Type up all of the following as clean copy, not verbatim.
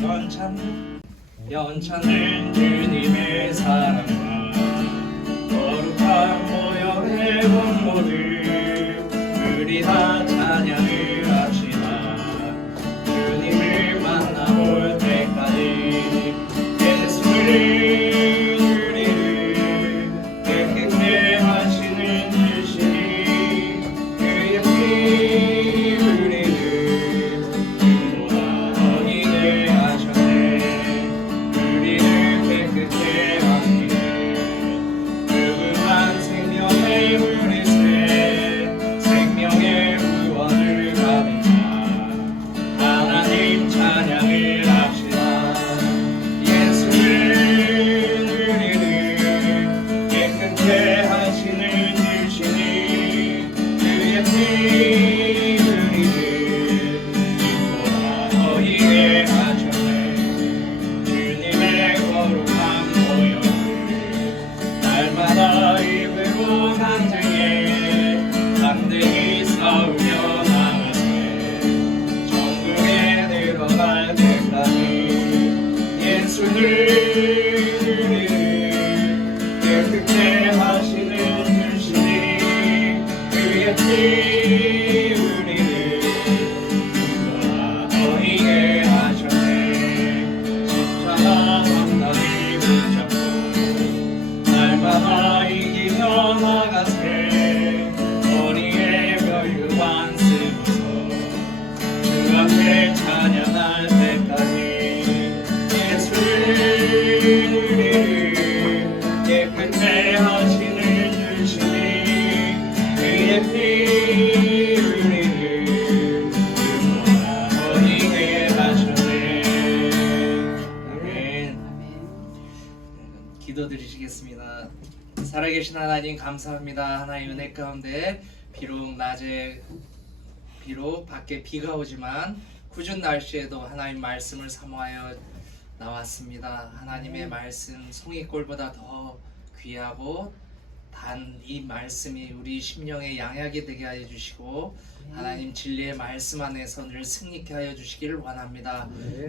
연찬은 주님의 사랑과 거룩한 모여의 본모들 우리 다 찬양을 합시다. 주님을 만나볼 때까지 예수를 우리를 깨끗게 하시는 주시니 그의 피 우리를 눈보다 더 이게 하셨네. 우리를 깨끗게 하시네. 그분만 생명의 물이세 생명의 구원을 가빈다. 하나님 찬양을 합시다. 예수는 우리를 깨끗게 하시는 주시니 그의 피 우리를 눈보다 더 이게 하셨네. 주님의 거룩한 모형을 날마다 입으로 강등히 싸우며 나가세. 천국에 들어갈 때까지 예수를 우리를 깨끗게 하시는 주시니 그의 피 우리를 눈보다 더 이게 하셨네. 십자가 왕단을 붙잡고 날마다 이기며 나가세. 머리에 멸류관 쓰고서 주 앞에 찬양할 때까지 예수를 우리를 깨끗게 하시는 주시니 그의 피 우리를 눈보다 더 이게 하셨네. 아멘. 기도드리시겠습니다. 살아계신 하나님 감사합니다. 하나님 은혜 가운데 비록 밖에 비가 오지만 궂은 날씨에도 하나님 말씀을 사모하여 나왔습니다. 하나님의 말씀 송이골보다 더 귀하고 단 이 말씀이 우리 심령의 양약이 되게 하여 주시고 하나님 진리의 말씀 안에서 늘 승리케 하여 주시기를 원합니다.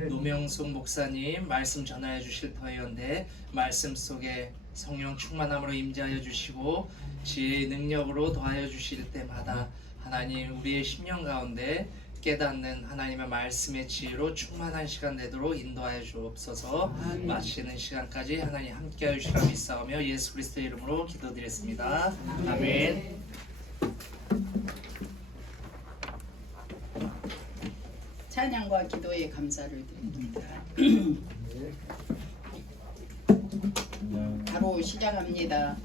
노명숙 목사님 말씀 전하여 주실 터이온데 말씀 속에 성령 충만함으로 임재하여 주시고 지혜의 능력으로 더하여 주실 때마다 하나님 우리의 심령 가운데 깨닫는 하나님의 말씀의 지혜로 충만한 시간 되도록 인도하여 주옵소서. 마치는 시간까지 하나님 함께하여 주시라 믿사오며 예수 그리스도의 이름으로 기도드렸습니다. 아멘. 찬양과 기도에 감사를 드립니다. 바로 시작합니다.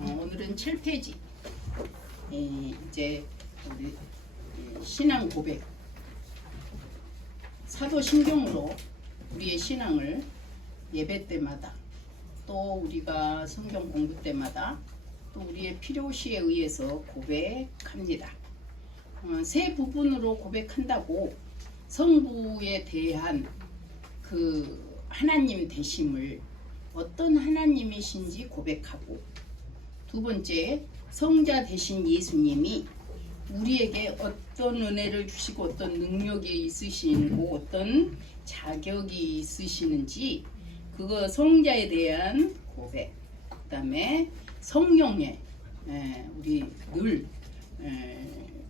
오늘은 7페이지. 이제 우리 신앙 고백, 사도신경으로 우리의 신앙을 예배 때마다 또 우리가 성경 공부 때마다 또 우리의 필요시에 의해서 고백합니다. 세 부분으로 고백한다고 성부에 대한 그 하나님 되심을 어떤 하나님이신지 고백하고, 두 번째 성자 되신 예수님이 우리에게 어떤 은혜를 주시고 어떤 능력이 있으시고 어떤 자격이 있으시는지 그거 성자에 대한 고백, 그 다음에 성령의 우리 늘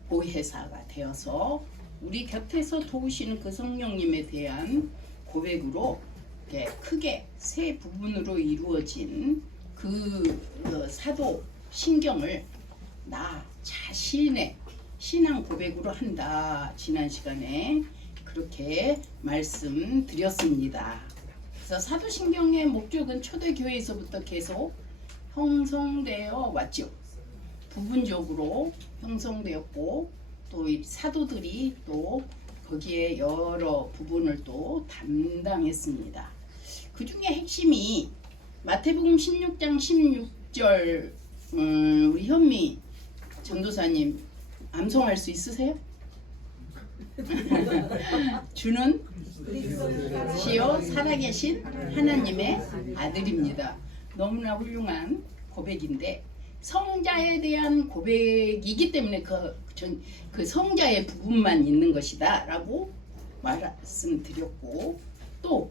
보혜사가 되어서 우리 곁에서 도우시는 그 성령님에 대한 고백으로 크게 세 부분으로 이루어진 그 사도 신경을 나 자신의 신앙 고백으로 한다. 지난 시간에 그렇게 말씀드렸습니다. 그래서 사도신경의 목적은 초대교회에서부터 계속 형성되어 왔죠. 부분적으로 형성되었고 또 이 사도들이 또 거기에 여러 부분을 또 담당했습니다. 그 중에 핵심이 마태복음 16장 16절 우리 현미 전도사님 암송할 수 있으세요? 주는 시요 살아계신 하나님의 아들입니다. 너무나 훌륭한 고백인데 성자에 대한 고백이기 때문에 그 성자의 부분만 있는 것이다 라고 말씀드렸고, 또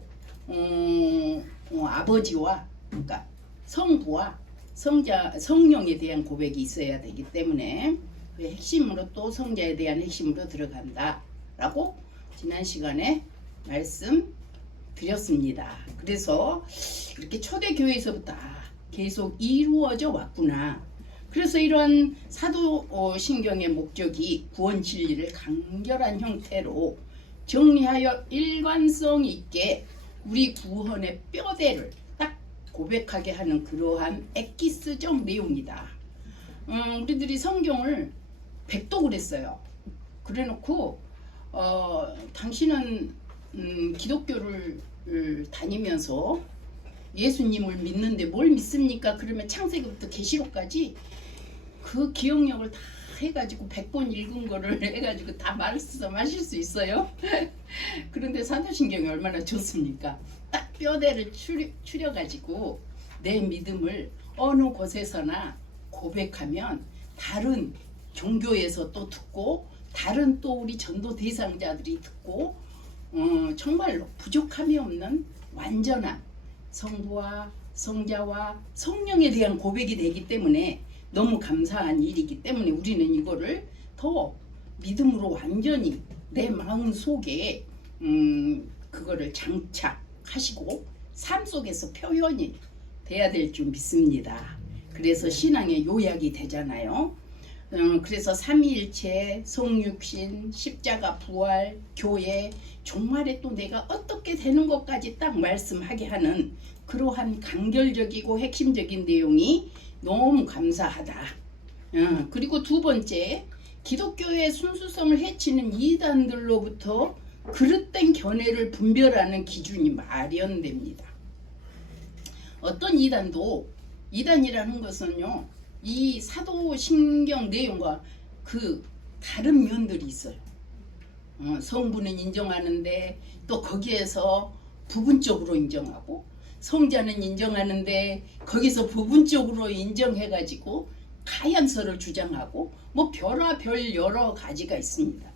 아버지와 그러니까 성부와 성령에 대한 고백이 있어야 되기 때문에 그 핵심으로 또 성자에 대한 핵심으로 들어간다라고 지난 시간에 말씀드렸습니다. 그래서 이렇게 초대교회에서부터 계속 이루어져 왔구나. 그래서 이러한 사도신경의 목적이 구원 진리를 간결한 형태로 정리하여 일관성 있게 우리 구원의 뼈대를 딱 고백하게 하는 그러한 엑기스적 내용이다. 우리들이 성경을 백독을 했어요. 그래놓고 당신은 기독교를 다니면서 예수님을 믿는데 뭘 믿습니까? 그러면 창세기부터 계시록까지 그 기억력을 다 해가지고 100번 읽은 거를 해가지고 다 말씀하실 수 있어요. 그런데 사도신경이 얼마나 좋습니까? 딱 뼈대를 추려가지고 내 믿음을 어느 곳에서나 고백하면 다른 종교에서 또 듣고 다른 또 우리 전도 대상자들이 듣고 정말로 부족함이 없는 완전한 성부와 성자와 성령에 대한 고백이 되기 때문에 너무 감사한 일이기 때문에 우리는 이거를 더 믿음으로 완전히 내 마음 속에 그거를 장착하시고 삶 속에서 표현이 돼야 될 줄 믿습니다. 그래서 신앙의 요약이 되잖아요. 그래서 삼위일체, 성육신, 십자가 부활, 교회, 종말에 또 내가 어떻게 되는 것까지 딱 말씀하게 하는 그러한 간결적이고 핵심적인 내용이 너무 감사하다. 그리고 두 번째, 기독교의 순수성을 해치는 이단들로부터 그릇된 견해를 분별하는 기준이 마련됩니다. 어떤 이단이라는 것은요, 이 사도신경 내용과 그 다른 면들이 있어요. 성부는 인정하는데 또 거기에서 부분적으로 인정하고, 성자는 인정하는데 거기서 부분적으로 인정해가지고 가연설을 주장하고, 뭐 별의별 여러 가지가 있습니다.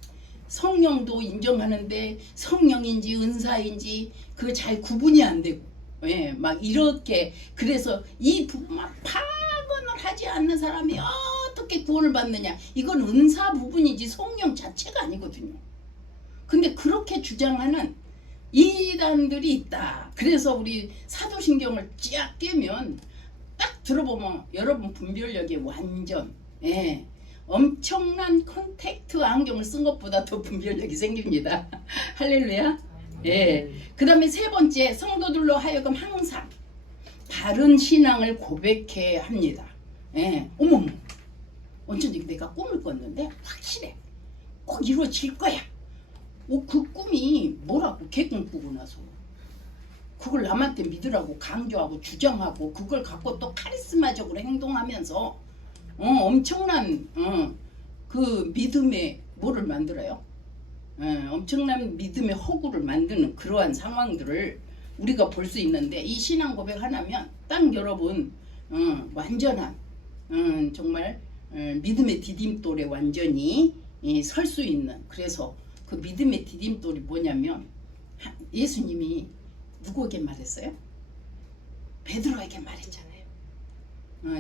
성령도 인정하는데 성령인지 은사인지 그 잘 구분이 안 되고, 예, 막 이렇게. 그래서 이 부분만 파악을 하지 않는 사람이 어떻게 구원을 받느냐, 이건 은사 부분이지 성령 자체가 아니거든요. 근데 그렇게 주장하는 이단들이 있다. 그래서 우리 사도신경을 쫙 깨면 딱 들어보면 여러분 분별력이 완전, 예, 엄청난 컨택트 안경을 쓴 것보다 더 분별력이 생깁니다. 할렐루야. 예. 그 다음에 세 번째, 성도들로 하여금 항상 바른 신앙을 고백해야 합니다. 예. 어머머, 어쩐지 내가 꿈을 꿨는데 확실해, 꼭 이루어질 거야. 그 꿈이 뭐라고, 개꿈 꾸고 나서 그걸 남한테 믿으라고 강조하고 주장하고 그걸 갖고 또 카리스마적으로 행동하면서 엄청난 그 믿음의 뭐를 만들어요? 엄청난 믿음의 허구를 만드는 그러한 상황들을 우리가 볼 수 있는데, 이 신앙 고백 하나면 딱 여러분 완전한 정말 믿음의 디딤돌에 완전히 설 수 있는, 그래서 그 믿음의 디딤돌이 뭐냐면 예수님이 누구에게 말했어요? 베드로에게 말했잖아요.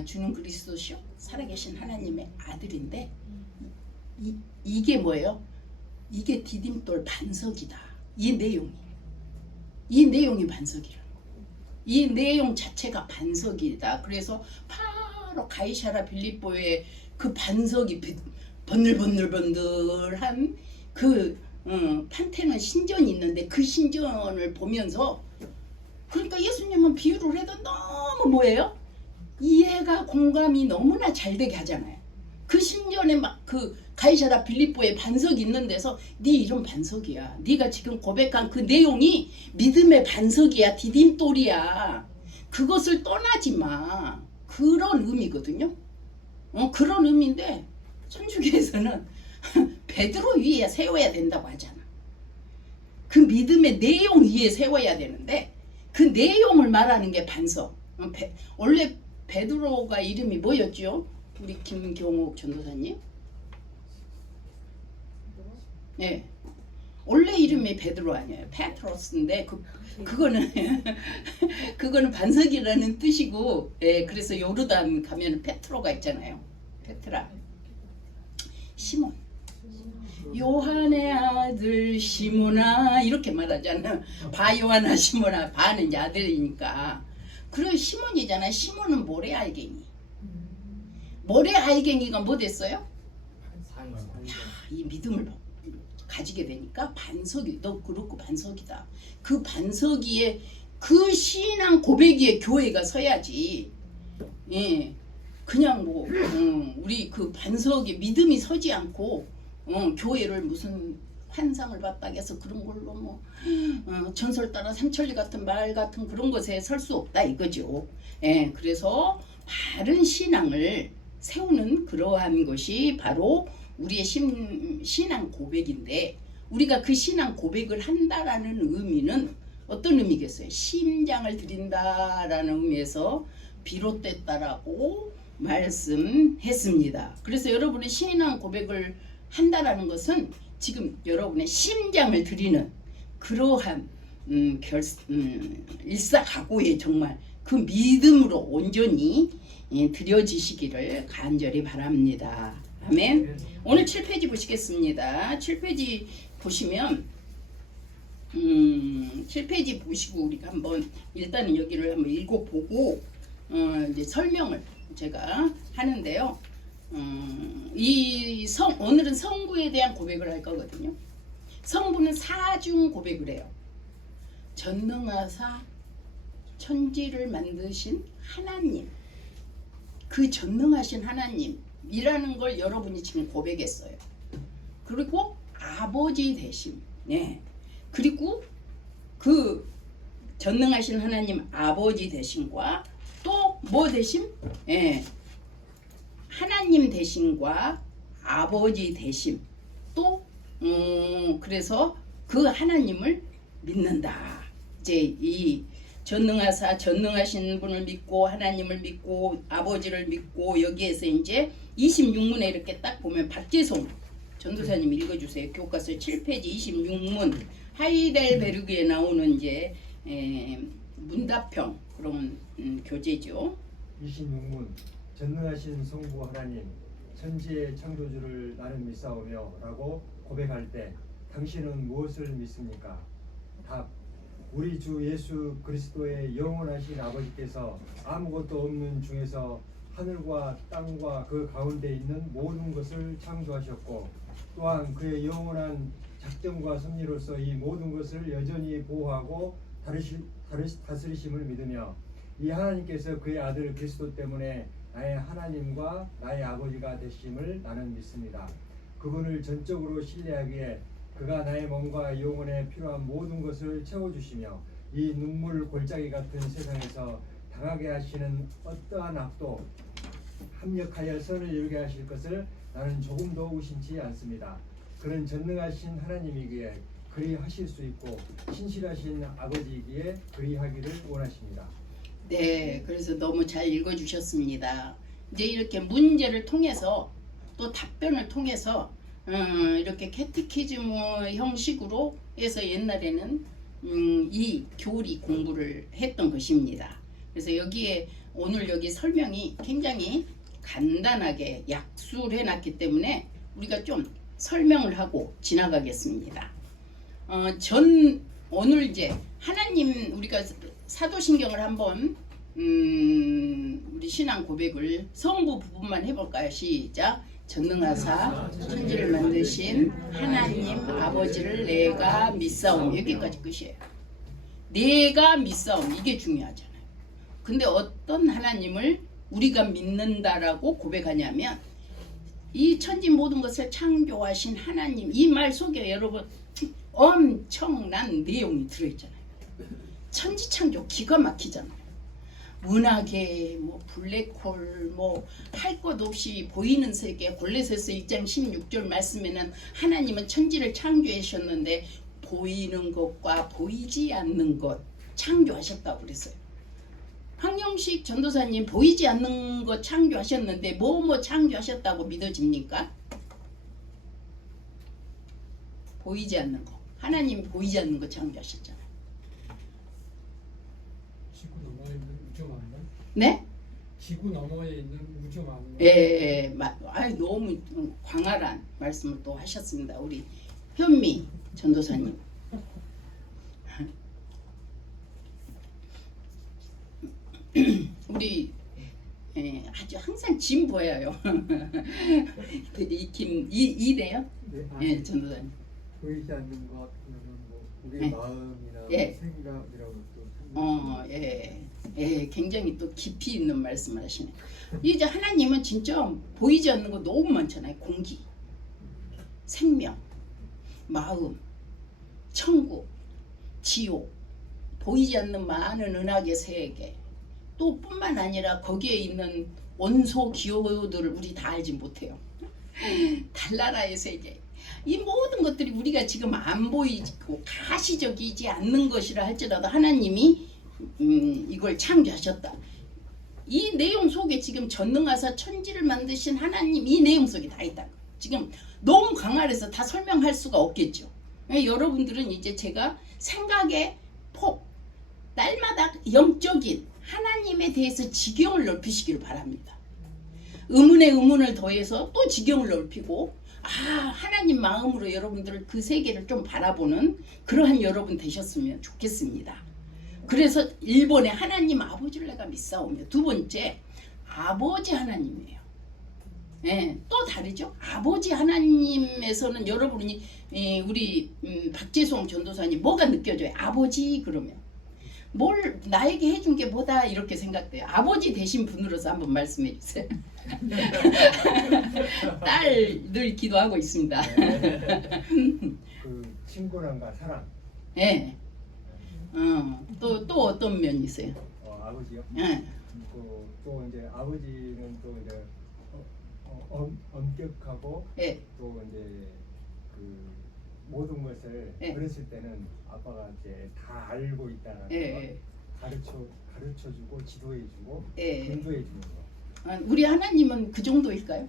주는 그리스도시요 살아계신 하나님의 아들인데 이게 뭐예요? 이게 디딤돌 반석이다. 이 내용이 반석이라. 이 내용 자체가 반석이다. 그래서 바로 가이사랴 빌립보의 그 반석이 번들번들번들한 그 판테논 신전이 있는데, 그 신전을 보면서, 그러니까 예수님은 비유를 해도 너무 뭐예요? 이해가 공감이 너무나 잘 되게 하잖아요. 그 신전에 막 그 가이사랴 빌립보에 반석이 있는 데서 네 이런 반석이야. 네가 지금 고백한 그 내용이 믿음의 반석이야. 디딤돌이야. 그것을 떠나지 마. 그런 의미거든요. 그런 의미인데 천주교에서는 베드로 위에 세워야 된다고 하잖아. 그 믿음의 내용 위에 세워야 되는데 그 내용을 말하는 게 반석. 원래 베드로가 이름이 뭐였죠? 우리 김경옥 전도사님? 네. 원래 이름이 베드로 아니에요. 페트로스인데 그거는 그거는 반석이라는 뜻이고, 예, 그래서 요르단 가면 페트로가 있잖아요. 페트라. 시몬. 요한의 아들 시몬아 이렇게 말하잖아. 바요한아 시몬아. 바는 이제 아들이니까. 그리고 시몬이잖아. 시몬은 모래 알갱이. 모래 알갱이가 뭐 됐어요? 이 믿음을 가지게 되니까 반석이, 너 그렇고 반석이다. 그 반석이에 그 신앙 고백위에 교회가 서야지. 예, 그냥 뭐 우리 그 반석에 믿음이 서지 않고 교회를 무슨 환상을 봤다 해서 그런 걸로 뭐 전설 따라 삼천리 같은 말 같은 그런 것에 설 수 없다 이거죠. 예, 그래서 바른 신앙을 세우는 그러한 것이 바로 우리의 신앙 고백인데, 우리가 그 신앙 고백을 한다라는 의미는 어떤 의미겠어요? 심장을 드린다라는 의미에서 비롯됐다라고 말씀했습니다. 그래서 여러분의 신앙 고백을 한다라는 것은 지금 여러분의 심장을 드리는 그러한 일사각오의 정말 그 믿음으로 온전히 드려지시기를 간절히 바랍니다. 아멘. 오늘 7페이지 보시겠습니다. 7페이지 보시면 7페이지 보시고 우리가 한번 일단은 여기를 한번 읽어보고 이제 설명을 제가 하는데요. 오늘은 성부에 대한 고백을 할 거거든요. 성부는 사중 고백을 해요. 전능하사 천지를 만드신 하나님, 그 전능하신 하나님이라는 걸 여러분이 지금 고백했어요. 그리고 아버지 되심, 네. 그리고 그 전능하신 하나님 아버지 되심과 또 뭐 되심? 네. 하나님 되심과 아버지 되심, 또 그래서 그 하나님을 믿는다. 이제 이 전능하사 전능하신 분을 믿고 하나님을 믿고 아버지를 믿고, 여기에서 이제 26문에 이렇게 딱 보면 박재송 전도사님 읽어주세요. 교과서 7페이지 26문 하이델베르그에 나오는 이제 문답형 그런 교재죠. 26문 전능하신 성부 하나님 천지의 창조주를 나는 믿사오며 라고 고백할 때 당신은 무엇을 믿습니까? 답: 우리 주 예수 그리스도의 영원하신 아버지께서 아무것도 없는 중에서 하늘과 땅과 그 가운데 있는 모든 것을 창조하셨고, 또한 그의 영원한 작정과 섭리로서 이 모든 것을 여전히 보호하고 다스리심을 믿으며, 이 하나님께서 그의 아들 그리스도 때문에 나의 하나님과 나의 아버지가 되심을 나는 믿습니다. 그분을 전적으로 신뢰하기에 그가 나의 몸과 영혼에 필요한 모든 것을 채워주시며, 이 눈물 골짜기 같은 세상에서 당하게 하시는 어떠한 악도 합력하여 선을 이루게 하실 것을 나는 조금도 의심치 않습니다. 그는 전능하신 하나님이기에 그리 하실 수 있고 신실하신 아버지이기에 그리 하기를 원하십니다. 네, 그래서 너무 잘 읽어주셨습니다. 이제 이렇게 문제를 통해서 또 답변을 통해서 이렇게 캐티키즘 형식으로 해서 옛날에는 이 교리 공부를 했던 것입니다. 그래서 여기에 오늘 여기 설명이 굉장히 간단하게 약수를 해놨기 때문에 우리가 좀 설명을 하고 지나가겠습니다. 오늘 이제 하나님, 우리가 사도신경을 한번 우리 신앙 고백을 성부 부분만 해볼까요? 시작. 전능하사 천지를 만드신 하나님 아버지를 내가 믿사오며, 여기까지 끝이에요. 내가 믿사오며, 이게 중요하잖아요. 근데 어떤 하나님을 우리가 믿는다라고 고백하냐면 이 천지 모든 것을 창조하신 하나님, 이 말 속에 여러분 엄청난 내용이 들어있잖아요. 천지 창조 기가 막히잖아요. 문학에 뭐 블랙홀 뭐 할 것 없이 보이는 세계, 골로새서 1장 16절 말씀에는 하나님은 천지를 창조하셨는데 보이는 것과 보이지 않는 것 창조하셨다고 그랬어요. 황영식 전도사님, 보이지 않는 것 창조하셨는데 뭐 창조하셨다고 믿어집니까? 보이지 않는 거. 하나님 보이지 않는 거 창조하셨잖아요. 지구 너머에 있는 우주 만물? 네? 지구 너머에 있는 우주 만물. 예, 너무 광활한 말씀을 또 하셨습니다. 우리 현미 전도사님. 우리 아주 항상 짐 보여요. 이래요? 네, 예, 전도사님. 보이지 않는 것 그러면 뭐 우리의 네. 마음이나 예. 생각이라고 또 굉장히 또 깊이 있는 말씀을 하시네. 이제 하나님은 진짜 보이지 않는 거 너무 많잖아요. 공기, 생명, 마음, 천국, 지옥, 보이지 않는 많은 은하계 세계, 또 뿐만 아니라 거기에 있는 원소 기호들을 우리 다 알지 못해요. 달나라의 세계, 이 모든 것들이 우리가 지금 안 보이고 가시적이지 않는 것이라 할지라도 하나님이 이걸 창조하셨다. 이 내용 속에 지금 전능하사 천지를 만드신 하나님, 이 내용 속에 다 있다. 지금 너무 강화해서 다 설명할 수가 없겠죠. 여러분들은 이제 제가 생각의 폭, 날마다 영적인 하나님에 대해서 지경을 넓히시기를 바랍니다. 의문에 의문을 더해서 또 지경을 넓히고, 하나님 마음으로 여러분들 그 세계를 좀 바라보는 그러한 여러분 되셨으면 좋겠습니다. 그래서 1번에 하나님 아버지를 내가 믿사오며, 두 번째 아버지 하나님이에요. 예, 또 다르죠. 아버지 하나님에서는 여러분이 우리 박재송 전도사님 뭐가 느껴져요? 아버지 그러면 뭘 나에게 해준 게 뭐다 이렇게 생각돼요. 아버지 되신 분으로서 한번 말씀해 주세요. 딸 늘 기도하고 있습니다. 그 친구랑과 사랑. 예. 또 어떤 면이 있어요? 아버지요. 예. 또 이제 아버지는 또 이제 엄격하고 예. 또 이제 그 모든 것을 예. 어렸을 때는 아빠가 이제 다 알고 있다는 예. 거 가르쳐주고 지도해주고 예. 인도해주는 거. 우리 하나님은 그 정도일까요?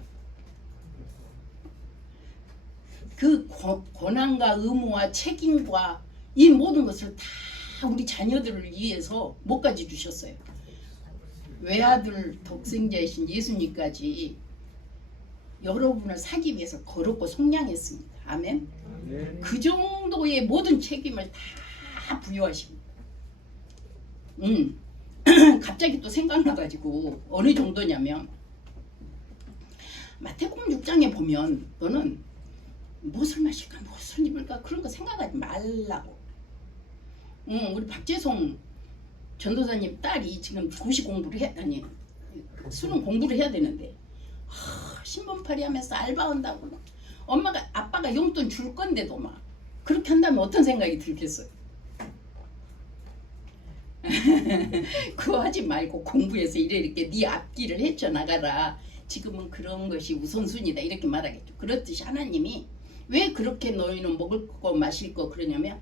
그 권한과 의무와 책임과 이 모든 것을 다 우리 자녀들을 위해서 뭐까지 주셨어요? 외아들 독생자이신 예수님까지 여러분을 사기 위해서 걸었고 속량했습니다. 아멘. 네. 그 정도의 모든 책임을 다 부여하십니다. 갑자기 또 생각나가지고 어느 정도냐면 마태복음 6장에 보면 너는 무엇을 마실까 무엇을 입을까 그런 거 생각하지 말라고. 우리 박재송 전도사님 딸이 지금 고시 공부를 수능 공부를 해야 되는데 신분팔이 하면서 알바한다고 아빠가 용돈 줄 건데도 막 그렇게 한다면 어떤 생각이 들겠어요? 그거 하지 말고 공부해서 이렇게 네 앞길을 헤쳐나가라. 지금은 그런 것이 우선순위다 이렇게 말하겠죠. 그렇듯이 하나님이 왜 그렇게 너희는 먹을 거 마실 거 그러냐면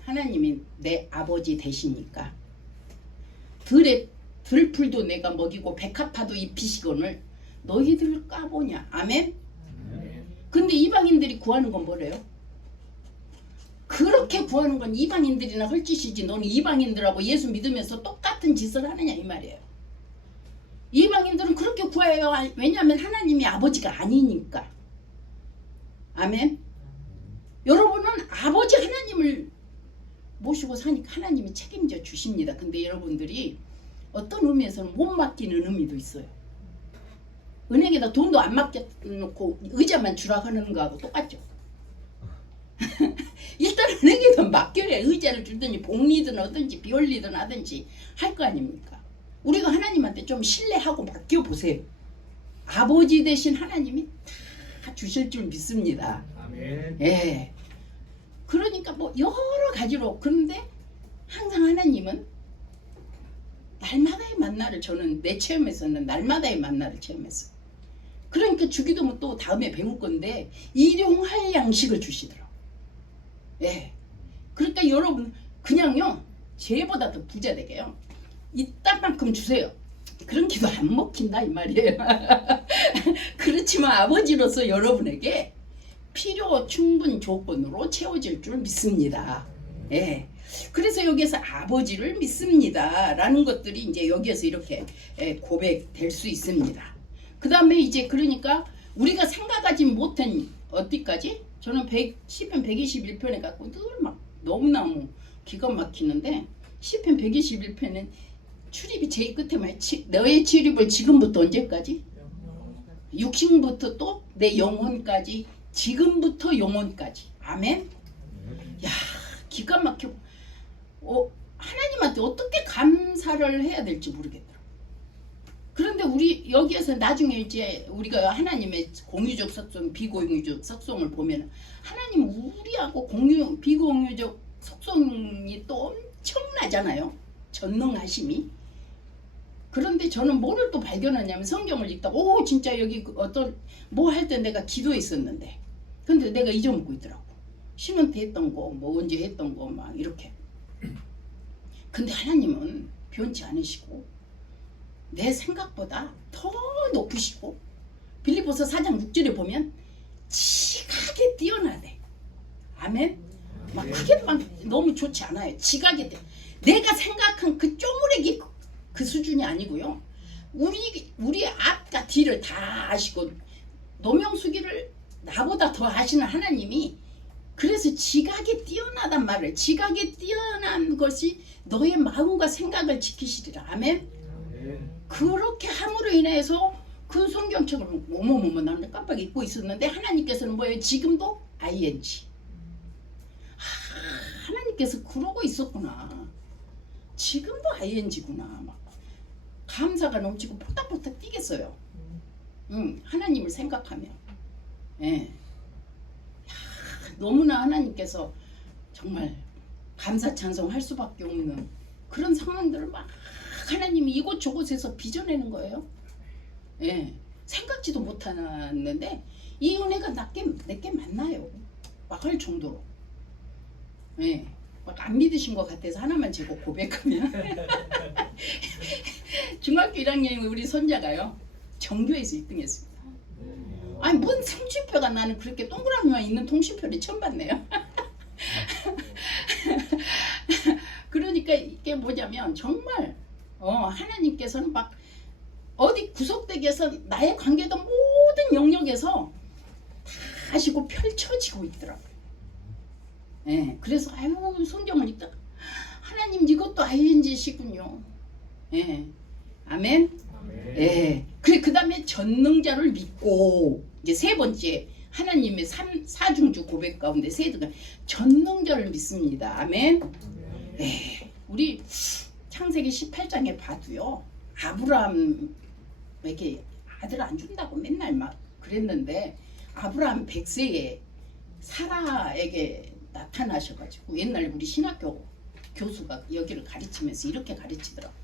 하나님이 내 아버지 되시니까 들풀도 내가 먹이고 백합화도 입히시거늘 너희들 까보냐. 아멘. 근데 이방인들이 구하는 건 뭐래요? 그렇게 구하는 건 이방인들이나 할 짓이지 너는 이방인들하고 예수 믿으면서 똑같은 짓을 하느냐 이 말이에요. 이방인들은 그렇게 구해요. 왜냐하면 하나님이 아버지가 아니니까. 아멘. 여러분은 아버지 하나님을 모시고 사니까 하나님이 책임져 주십니다. 근데 여러분들이 어떤 의미에서는 못 맡기는 의미도 있어요. 은행에다 돈도 안 맡겨놓고 의자만 주라 하는 거하고 똑같죠. 일단 은행에다 맡겨야 의자를 주든지 복리든 하든지 비올리든 하든지 할 거 아닙니까? 우리가 하나님한테 좀 신뢰하고 맡겨보세요. 아버지 되신 하나님이 다 주실 줄 믿습니다. 아멘. 예. 그러니까 뭐 여러 가지로 그런데 항상 하나님은 날마다의 만나를 저는 내 체험에서는 날마다의 만나를 체험했어요. 그러니까 주기도면 또 다음에 배울 건데 일용할 양식을 주시더라고요. 예. 그러니까 여러분 그냥요 쟤보다 더 부자 되게요. 이딴만큼 주세요. 그런 기도 안 먹힌다 이 말이에요. 그렇지만 아버지로서 여러분에게 필요 충분 조건으로 채워질 줄 믿습니다. 예. 그래서 여기서 아버지를 믿습니다. 라는 것들이 이제 여기에서 이렇게 고백될 수 있습니다. 그 다음에 이제 그러니까 우리가 생각하지 못한 어디까지? 저는 시편 121편에 갖고 늘 막 너무너무 기가 막히는데 시편 121편은 출입이 제일 끝에 말 너의 출입을 지금부터 언제까지? 육신부터 또 내 영혼까지 지금부터 영혼까지. 아멘. 야, 기가 막혀. 하나님한테 어떻게 감사를 해야 될지 모르겠더라. 그런데 우리 여기에서 나중에 이제 우리가 하나님의 공유적 속성, 비공유적 속성을 보면 하나님 우리하고 비공유적 속성이 또 엄청나잖아요. 전능하심이. 그런데 저는 뭐를 또 발견하냐면 성경을 읽다가 진짜 여기 어떤 뭐 할 때 내가 기도했었는데 근데 내가 잊어먹고 있더라고. 신혼 때 했던 거 뭐 언제 했던 거 막 이렇게. 근데 하나님은 변치 않으시고 내 생각보다 더 높으시고 빌립보서 4장 6절에 보면 지각에 뛰어나대. 아멘. 막 그게 막 너무 좋지 않아요. 지각에 내가 생각한 그 쪼무레기 그 수준이 아니고요. 우리 앞과 뒤를 다 아시고 노명수기를 나보다 더 아시는 하나님이 그래서 지각에 뛰어나단 말을 지각에 뛰어난 것이 너의 마음과 생각을 지키시리라. 아멘. 그렇게 함으로 인해서 그 성경책을 뭐뭐뭐뭐 나는 깜빡 잊고 있었는데 하나님께서는 뭐예요? 지금도 ing. 하나님께서 그러고 있었구나. 지금도 ing구나. 막 감사가 넘치고 포닥포닥 뛰겠어요. 하나님을 생각하며. 예. 너무나 하나님께서 정말 감사 찬송할 수밖에 없는 그런 상황들을 막 하나님이 이곳저곳에서 빚어내는 거예요. 예. 생각지도 못하는데 이 은혜가 내게 맞나요? 막 할 정도로. 예. 막 안 믿으신 것 같아서 하나만 제고 고백하면 중학교 1학년 우리 손자가요. 정교에서 1등 했습니다. 아니 뭔 통신표가 나는 그렇게 동그라미만 있는 통신표를 처음 봤네요. 그러니까 이게 뭐냐면 정말 하나님께서는 막 어디 구석대기에서 나의 관계도 모든 영역에서 다 하시고 펼쳐지고 있더라고요. 예, 그래서 성경을 읽다가 하나님 이것도 ing시군요. 예, 아멘. 예, 그 다음에 전능자를 믿고 이제 세 번째 하나님의 사중주 고백 가운데 세 번째 전능자를 믿습니다. 아멘. 예, 우리 창세기 18장에 봐도요. 아브라함에게 아들 안 준다고 맨날 막 그랬는데 아브라함 100세에 사라에게 나타나셔가지고 옛날 우리 신학교 교수가 여기를 가르치면서 이렇게 가르치더라고.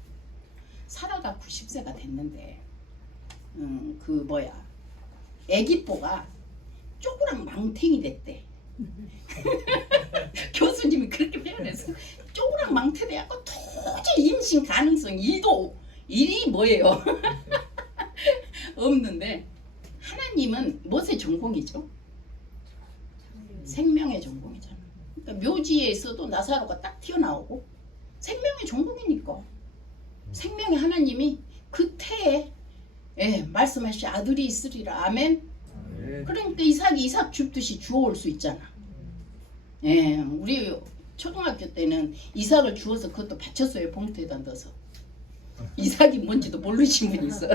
사라가 90세가 됐는데 애기뽀가 쪼그랑 망탱이 됐대. 교수님이 그렇게 표현해서 쪼그랑 망태 돼갖고 도저히 임신 가능성 1이 뭐예요? 없는데 하나님은 무엇의 전공이죠? 생명의 전공이잖아. 그러니까 묘지에 있어도 나사로가 딱 튀어나오고 생명의 전공이니까 생명의 하나님이 그 태에 말씀하신 아들이 있으리라. 아멘. 그러니까 이삭 줍듯이 주워올 수 있잖아. 예, 우리 초등학교 때는 이삭을 주워서 그것도 바쳤어요. 봉투에다 넣어서. 이삭이 뭔지도 모르신 분이 있어.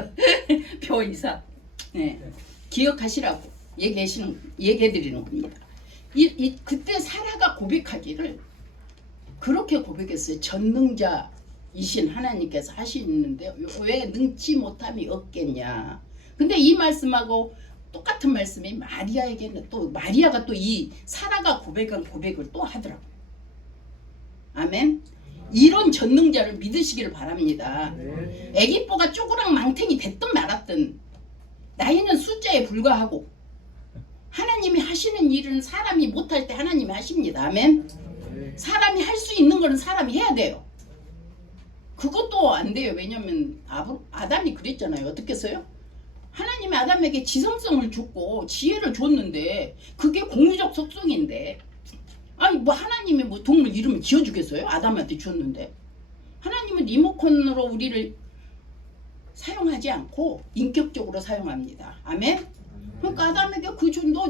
표 이삭. 예, 기억하시라고 얘기해드리는 겁니다. 그때 사라가 고백하기를 그렇게 고백했어요. 전능자이신 하나님께서 하시는데 왜 능치 못함이 없겠냐. 근데 이 말씀하고 똑같은 말씀이 마리아에게는 또 마리아가 또 이 사라가 고백한 고백을 또 하더라고요. 아멘. 이런 전능자를 믿으시기를 바랍니다. 애기뽀가 쪼그랑 망탱이 됐든 말았든 나이는 숫자에 불과하고 하나님이 하시는 일은 사람이 못할 때 하나님이 하십니다. 아멘. 사람이 할 수 있는 거는 사람이 해야 돼요. 그것도 안 돼요. 왜냐면 아담이 그랬잖아요. 어떻게 써요? 하나님이 아담에게 지성성을 줬고 지혜를 줬는데 그게 공유적 속성인데 아니 뭐 하나님이 뭐 동물 이름을 지어주겠어요? 아담한테 줬는데 하나님은 리모컨으로 우리를 사용하지 않고 인격적으로 사용합니다. 아멘. 그러니까 아담에게 그 준 너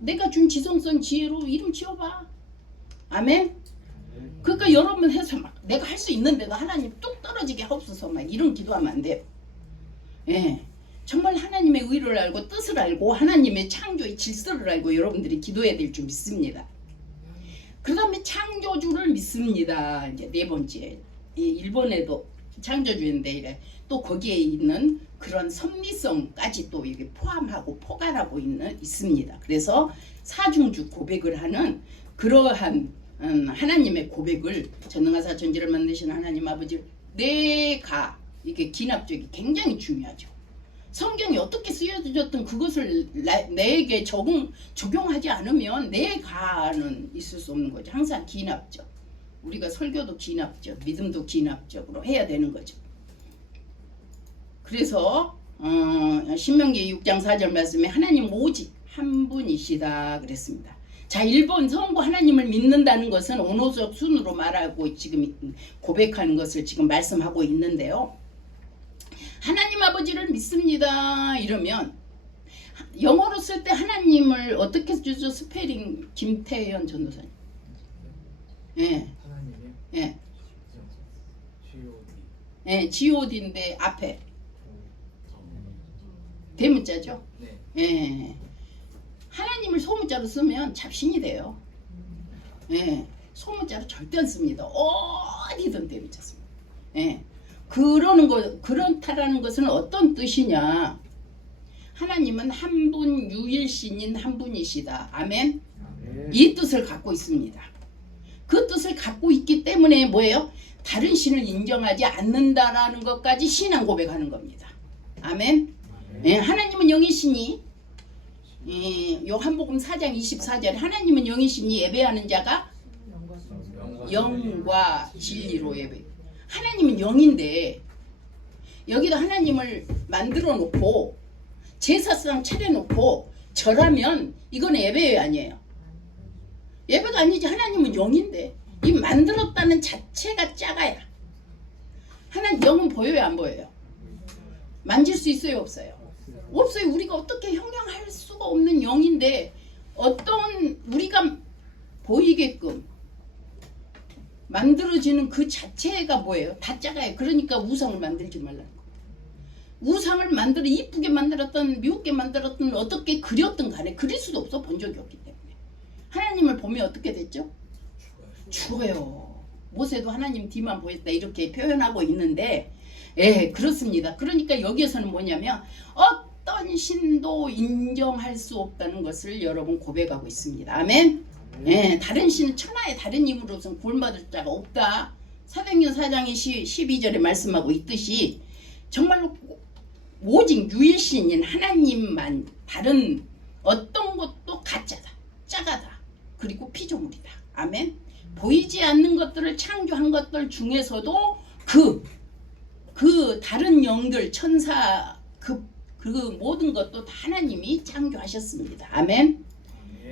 내가 준 지성성 지혜로 이름 지어봐. 아멘. 그러니까 여러분 해서 막 내가 할 수 있는데도 하나님 뚝 떨어지게 하옵소서 막 이런 기도하면 안 돼요. 예. 정말 하나님의 의를 알고 뜻을 알고 하나님의 창조의 질서를 알고 여러분들이 기도해야 될 줄 믿습니다. 그 다음에 창조주를 믿습니다. 이제 네 번째. 일본에도 창조주인데 이래 또 거기에 있는 그런 섭리성까지 또 이게 포함하고 포괄하고 있습니다. 그래서 사중주 고백을 하는 그러한 하나님의 고백을 전능하사 전지를 만드신 하나님 아버지 내가 이게 기납적이 굉장히 중요하죠. 성경이 어떻게 쓰여졌든 그것을 내게 적용하지 않으면 내가는 있을 수 없는 거죠. 항상 기납적. 우리가 설교도 기납적, 믿음도 기납적으로 해야 되는 거죠. 그래서 신명기 6장 4절 말씀에 하나님 오직 한 분이시다 그랬습니다. 자, 1번 성부 하나님을 믿는다는 것은 온오적 순으로 말하고 지금 고백하는 것을 지금 말씀하고 있는데요. 하나님 아버지를 믿습니다 이러면 영어로 쓸 때 하나님을 어떻게 쓰죠? 스페링 김태현 전도사님. 예. 하나님의 예. G.O.D. 예, G.O.D인데 앞에 대문자죠. 네. 예. 하나님을 소문자로 쓰면 잡신이 돼요. 예. 소문자로 절대 안 씁니다. 어디든 대문자 씁니다. 예. 그렇다라는 것은 어떤 뜻이냐? 하나님은 한 분 유일신인 한 분이시다. 아멘. 이 뜻을 갖고 있습니다. 그 뜻을 갖고 있기 때문에 뭐예요? 다른 신을 인정하지 않는다라는 것까지 신앙 고백하는 겁니다. 아멘. 예, 하나님은 영이시니 요한복음 4장 24절에 하나님은 영이시니 예배하는 자가 영과 진리로 예배. 하나님은 영인데 여기다 하나님을 만들어 놓고 제사상 차려놓고 절하면 이건 예배 아니에요. 예배가 아니지. 하나님은 영인데 이 만들었다는 자체가 작아야. 하나님 영은 보여요 안 보여요? 만질 수 있어요 없어요? 없어요. 우리가 어떻게 형용할 수가 없는 영인데 어떤 우리가 보이게끔 만들어지는 그 자체가 뭐예요? 다 작아요. 그러니까 우상을 만들지 말라는 거. 우상을 만들어 이쁘게 만들었던 미흡게 만들었던 어떻게 그렸든 간에 그릴 수도 없어. 본 적이 없기 때문에. 하나님을 보면 어떻게 됐죠? 죽어요. 모세도 하나님 뒤만 보였다 이렇게 표현하고 있는데 예 그렇습니다. 그러니까 여기에서는 뭐냐면 어떤 신도 인정할 수 없다는 것을 여러분 고백하고 있습니다. 아멘. 예, 다른 신은 천하의 다른 힘으로서는 구원받을 자가 없다. 사도행전 4장 12절에 말씀하고 있듯이 정말로 오직 유일신인 하나님만 다른 어떤 것도 가짜다. 짜가다. 그리고 피조물이다. 아멘. 보이지 않는 것들을 창조한 것들 중에서도 그 다른 영들 천사 그 모든 것도 다 하나님이 창조하셨습니다. 아멘.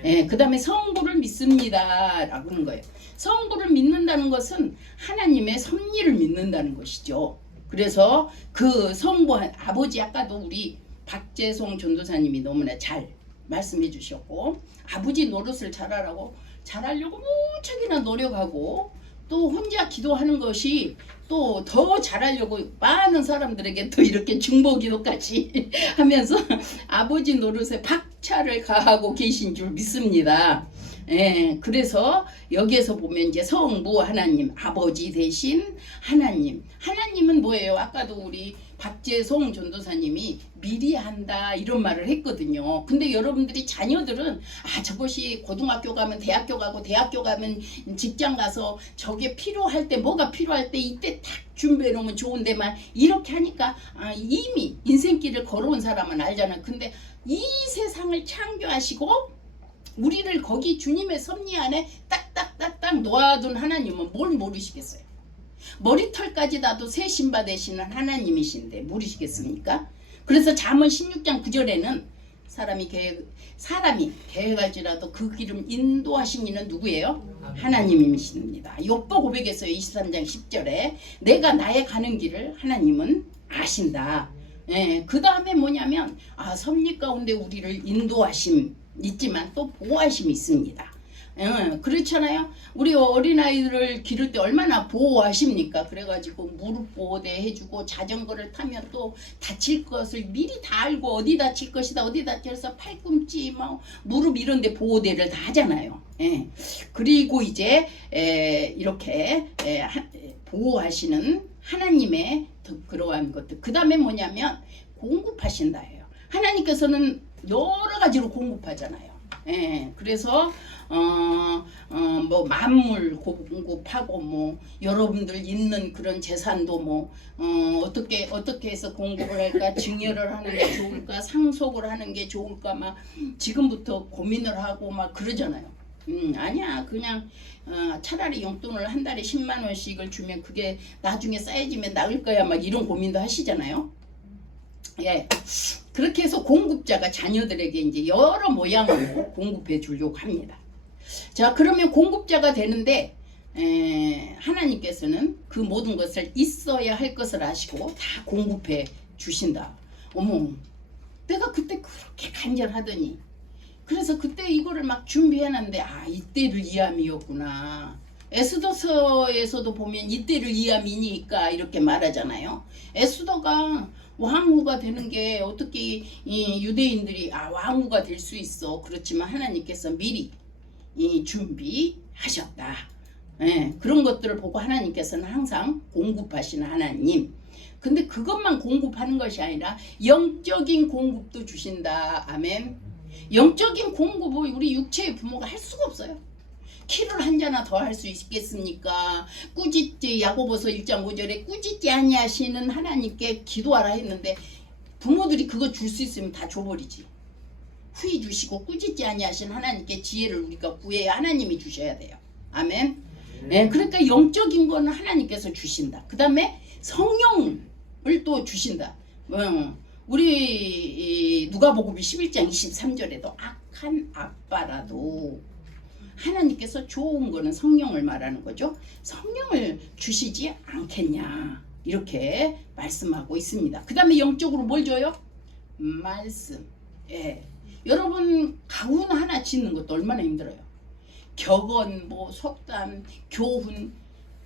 예, 그 다음에 성부를 믿습니다 라고 하는 거예요. 성부를 믿는다는 것은 하나님의 섭리를 믿는다는 것이죠. 그래서 그 성부 아버지 아까도 우리 박재송 전도사님이 너무나 잘 말씀해 주셨고 아버지 노릇을 잘하려고 무척이나 노력하고 또 혼자 기도하는 것이 또 더 잘하려고 많은 사람들에게 또 이렇게 중보기도까지 하면서 아버지 노릇에 박차를 가하고 계신 줄 믿습니다. 예, 그래서 여기에서 보면 이제 성부 하나님, 아버지 대신 하나님은 뭐예요? 아까도 우리 박재송 전도사님이 미리 한다 이런 말을 했거든요. 근데 여러분들이 자녀들은 저것이 고등학교 가면 대학교 가고 대학교 가면 직장 가서 저게 필요할 때 뭐가 필요할 때 이때 딱 준비해 놓으면 좋은데만 이렇게 하니까 이미 인생길을 걸어온 사람은 알잖아. 근데 이 세상을 창조하시고 우리를 거기 주님의 섭리 안에 딱딱딱딱 놓아둔 하나님은 뭘 모르시겠어요? 머리털까지 다도 새 신바 되시는 하나님이신데 모르시겠습니까? 그래서 잠언 16장 9절에는 사람이 계획할지라도 그 길을 인도하신 이는 누구예요? 하나님이십니다. 욥보 고백에서요 23장 10절에 내가 나의 가는 길을 하나님은 아신다. 예, 그 다음에 뭐냐면 섭리 가운데 우리를 인도하심 있지만 또 보호하심이 있습니다. 그렇잖아요. 우리 어린아이들을 기를 때 얼마나 보호하십니까? 그래가지고 무릎 보호대 해주고 자전거를 타면 또 다칠 것을 미리 다 알고 어디 다칠 것이다 어디 다쳐서 팔꿈치 무릎 이런 데 보호대를 다 하잖아요. 그리고 이제 이렇게 보호하시는 하나님의 그러한 것들. 그 다음에 뭐냐면 공급하신다예요. 하나님께서는 여러 가지로 공급하잖아요. 그래서 뭐 만물 공급하고 뭐 여러분들 있는 그런 재산도 뭐 어떻게 해서 공급을 할까, 증여를 하는 게 좋을까, 상속을 하는 게 좋을까 막 지금부터 고민을 하고 막 그러잖아요. 아니야 그냥 차라리 용돈을 한 달에 10만 원씩을 주면 그게 나중에 쌓여지면 나을 거야 막 이런 고민도 하시잖아요. 예, 그렇게 해서 공급자가 자녀들에게 이제 여러 모양으로 공급해 주려고 합니다. 자, 그러면 공급자가 되는데 하나님께서는 그 모든 것을 있어야 할 것을 아시고 다 공급해 주신다. 어머, 내가 그때 그렇게 간절하더니 그래서 그때 이거를 막 준비해놨는데 이때를 위함이었구나. 에스더서에서도 보면 이때를 위함이니까 이렇게 말하잖아요. 에스더가 왕후가 되는 게 어떻게 이 유대인들이 왕후가 될 수 있어. 그렇지만 하나님께서 미리 준비하셨다. 그런 것들을 보고 하나님께서는 항상 공급하시는 하나님. 근데 그것만 공급하는 것이 아니라 영적인 공급도 주신다. 아멘. 영적인 공급을 우리 육체의 부모가 할 수가 없어요. 키를 한 자나 더 할 수 있겠습니까? 꾸짖지 야고보서 1장 5절에 꾸짖지 아니하시는 하나님께 기도하라 했는데 부모들이 그거 줄 수 있으면 다 줘버리지. 후히 주시고 꾸짖지 아니하시는 하나님께 지혜를 우리가 구해야 하나님이 주셔야 돼요. 아멘. 그러니까 영적인 거는 하나님께서 주신다. 그 다음에 성령을 또 주신다. 우리 누가복음 11장 23절에도 악한 아빠라도 하나님께서 좋은 거는 성령을 말하는 거죠. 성령을 주시지 않겠냐 이렇게 말씀하고 있습니다. 그 다음에 영적으로 뭘 줘요? 말씀. 여러분 가훈 하나 짓는 것도 얼마나 힘들어요. 격언, 뭐 속담, 교훈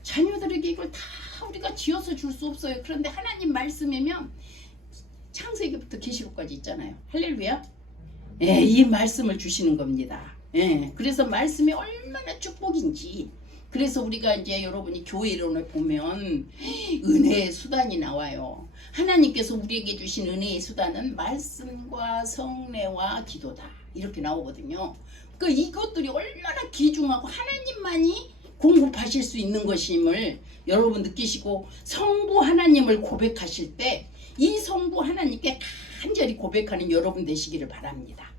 자녀들에게 이걸 다 우리가 지어서 줄 수 없어요. 그런데 하나님 말씀이면 창세기부터 계시록까지 있잖아요. 할렐루야. 이 말씀을 주시는 겁니다. 그래서 말씀이 얼마나 축복인지. 그래서 우리가 이제 여러분이 교회론을 보면 은혜의 수단이 나와요. 하나님께서 우리에게 주신 은혜의 수단은 말씀과 성례와 기도다. 이렇게 나오거든요. 그러니까 이것들이 얼마나 귀중하고 하나님만이 공급하실 수 있는 것임을 여러분 느끼시고 성부 하나님을 고백하실 때 이 성부 하나님께 간절히 고백하는 여러분 되시기를 바랍니다.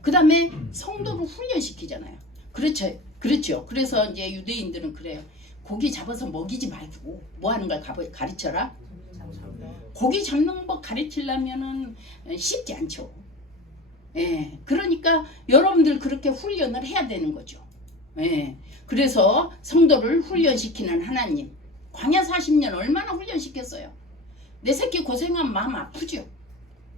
그 다음에 성도를 훈련시키잖아요. 그렇죠. 그래서 이제 유대인들은 그래요. 고기 잡아서 먹이지 말고 뭐 하는 걸 가르쳐라. 고기 잡는 법 가르치려면은 쉽지 않죠. 그러니까 여러분들 그렇게 훈련을 해야 되는 거죠. 그래서 성도를 훈련시키는 하나님. 광야 40년 얼마나 훈련시켰어요. 내 새끼 고생한 마음 아프죠.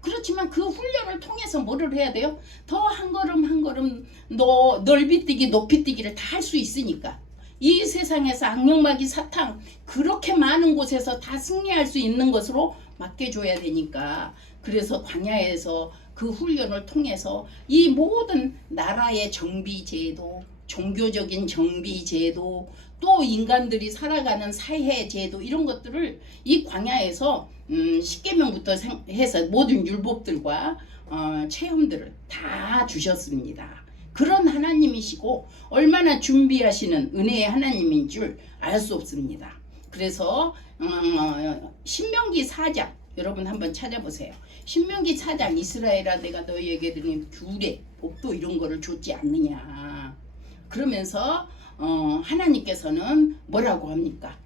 그렇지만 그 훈련을 통해서 뭐를 해야 돼요? 더 한 걸음 한 걸음 넓이뛰기 높이뛰기를 다 할 수 있으니까 이 세상에서 악령마귀 사탕 그렇게 많은 곳에서 다 승리할 수 있는 것으로 맡겨줘야 되니까 그래서 광야에서 그 훈련을 통해서 이 모든 나라의 정비제도 종교적인 정비제도 또 인간들이 살아가는 사회제도 이런 것들을 이 광야에서 10계명부터 해서 모든 율법들과 체험들을 다 주셨습니다. 그런 하나님이시고 얼마나 준비하시는 은혜의 하나님인 줄 알 수 없습니다. 그래서 신명기 4장 여러분 한번 찾아보세요. 신명기 4장 이스라엘아 내가 너희에게 드린 규례 법도 이런 거를 줬지 않느냐. 그러면서 하나님께서는 뭐라고 합니까?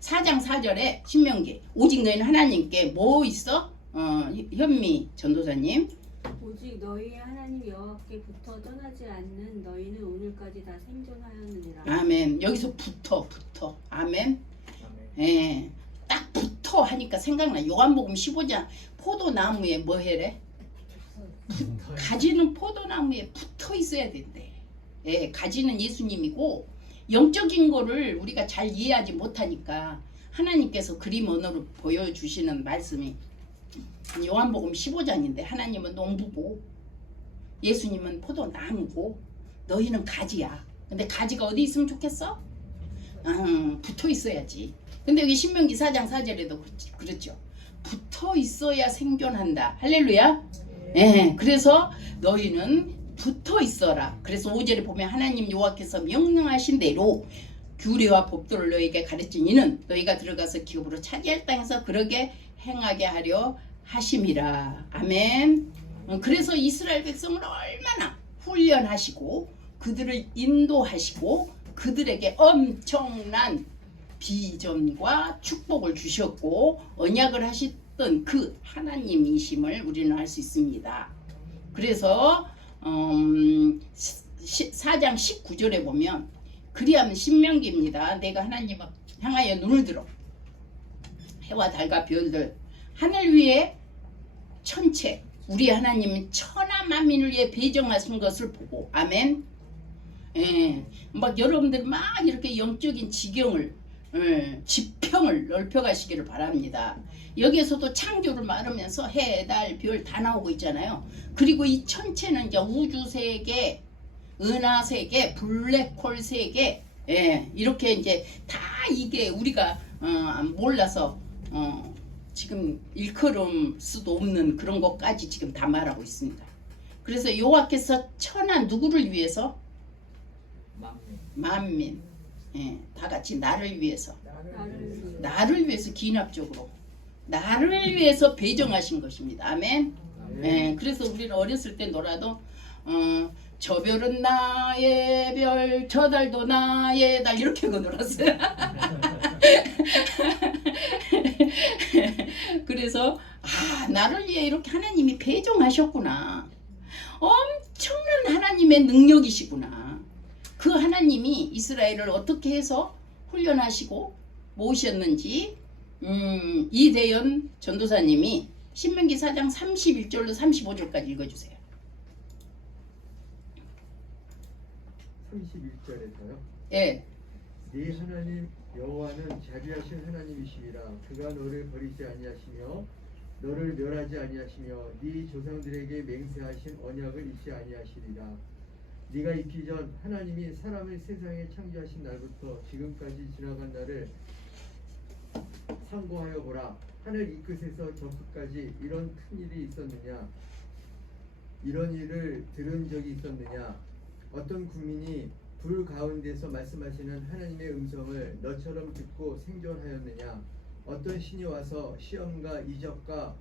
4장 4절에 신명기 오직 너희는 하나님께 뭐 있어? 현미 전도사님. 오직 너희의 하나님 여호와께부터 떠나지 않는 너희는 오늘까지 다 생존하였느니라. 아멘. 여기서 붙어. 아멘. 예. 딱 붙어 하니까 생각나. 요한복음 15장 포도나무에 뭐 해래? 가지는 포도나무에 붙어 있어야 된대. 예, 가지는 예수님이고 영적인 거를 우리가 잘 이해하지 못하니까 하나님께서 그림 언어로 보여주시는 말씀이 요한복음 15장인데 하나님은 농부고 예수님은 포도나무고 너희는 가지야. 근데 가지가 어디 있으면 좋겠어? 붙어 있어야지. 근데 여기 신명기 4장 4절에도 그렇죠. 붙어 있어야 생존한다. 할렐루야. 예, 그래서 너희는 붙어 있어라. 그래서 5절에 보면 하나님 여호와께서 명령하신 대로 규례와 법도를 너희에게 가르치니는 너희가 들어가서 기업으로 차지할 땅에서 그러게 행하게 하려 하심이라. 아멘. 그래서 이스라엘 백성을 얼마나 훈련하시고 그들을 인도하시고 그들에게 엄청난 비전과 축복을 주셨고 언약을 하셨던 그 하나님이심을 우리는 알 수 있습니다. 그래서 4장 19절에 보면 그리하면 신명기입니다. 내가 하나님을 향하여 눈을 들어 해와 달과 별들 하늘 위에 천체 우리 하나님은 천하 만민을 위해 배정하신 것을 보고 아멘. 예, 막 여러분들 막 이렇게 영적인 지경을 지평을 넓혀가시기를 바랍니다. 여기에서도 창조를 말하면서 해, 달, 별 다 나오고 있잖아요. 그리고 이 천체는 이제 우주 세계, 은하 세계, 블랙홀 세계, 예, 이렇게 이제 다 이게 우리가 몰라서 지금 일컬음 수도 없는 그런 것까지 지금 다 말하고 있습니다. 그래서 여호와께서 천하 누구를 위해서? 만민. 예, 다 같이 나를 위해서. 나를 위해서 기납적으로. 나를 위해서 배정하신 것입니다. 아멘. 예, 그래서 우리는 어렸을 때 놀아도 저 별은 나의 별, 저 달도 나의 달 이렇게 하고 놀았어요. 그래서 나를 위해 이렇게 하나님이 배정하셨구나. 엄청난 하나님의 능력이시구나. 그 하나님이 이스라엘을 어떻게 해서 훈련하시고 모으셨는지 이대연 전도사님이 신명기 4장 31절로 35절까지 읽어주세요. 31절에서요. 예. 네 하나님 여호와는 자비하신 하나님이시니라. 그가 너를 버리지 아니하시며 너를 멸하지 아니하시며 네 조상들에게 맹세하신 언약을 잊지 아니하시리라. 네가 있기 전 하나님이 사람을 세상에 창조하신 날부터 지금까지 지나간 날을 상고하여 보라. 하늘 이 끝에서 저 끝까지 이런 큰 일이 있었느냐? 이런 일을 들은 적이 있었느냐? 어떤 국민이 불 가운데서 말씀하시는 하나님의 음성을 너처럼 듣고 생존하였느냐? 어떤 신이 와서 시험과 이적과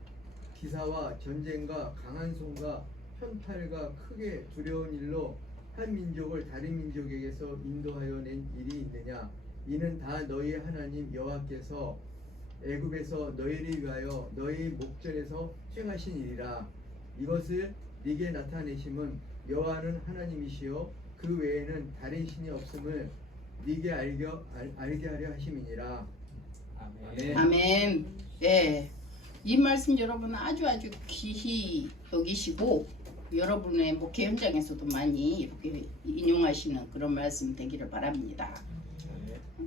기사와 전쟁과 강한 손과 편팔과 크게 두려운 일로 한 민족을 다른 민족에게서 인도하여 낸 일이 있느냐? 이는 다 너희의 하나님 여호와께서 애굽에서 너희를 위하여 너희 목전에서 행하신 일이라. 이것을 네게 나타내심은 여호와는 하나님이시요 그 외에는 다른 신이 없음을 네게 알게 하려 하심이니라. 아멘. 아멘. 예. 이 말씀 여러분 아주 귀히 여기시고 여러분의 목회 현장에서도 많이 이렇게 인용하시는 그런 말씀 되기를 바랍니다.